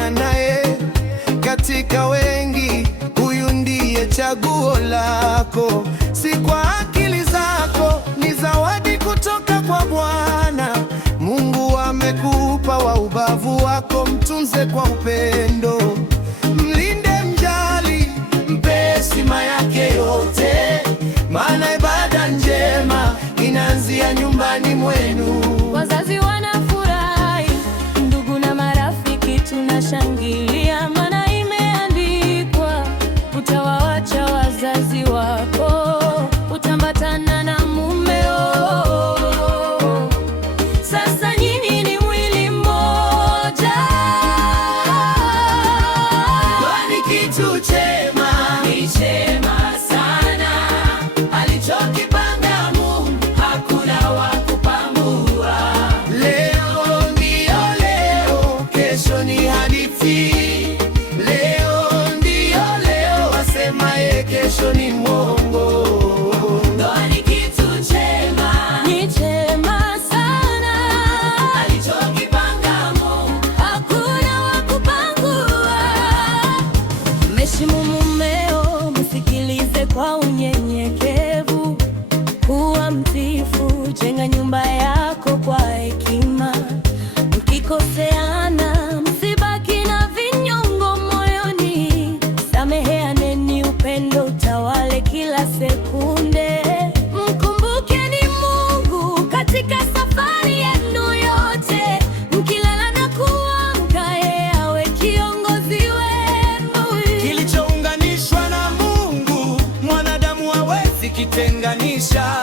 kupambana naye. Katika wengi, huyu ndiye chaguo lako. Si kwa akili zako, ni zawadi kutoka kwa Bwana. Mungu amekupa wa ubavu wako, mtunze kwa upendo. Mlinde, mjali, mpe heshima yake yote, maana ibada njema inaanzia nyumbani mwenu. Wazazi wanafurahi, ndugu na marafiki tunashangilia, maana imeandikwa, utawawacha wazazi wako, utambatana na mumeo. Sasa nyinyi ni mwili mmoja. Kwani kitu chema, Ni chema sana alichokipanga Mungu, hakuna wa kupangua. leo ndiyo leo, kesho ni hadithi. Leo ndiyo leo, wasemaye kesho ni mwongo. Ndoa ni kitu chema, ni chema sana alichokipanga Mungu, hakuna wa kupangua. Mheshimu mumeo, msikilize kwa unyenyekevu, kuwa mtiifu, jenga nyumba yako kwa hekima. Mkikoseana, msibaki na vinyongo moyoni, sameheaneni, upendo utawale kila sekunde. Mkumbukeni Mungu katika safari yenu yote, mkilala na kuamka, yeye awe kiongozi wenu. Kilichounganishwa na Mungu, mwanadamu hawezi kitenganisha.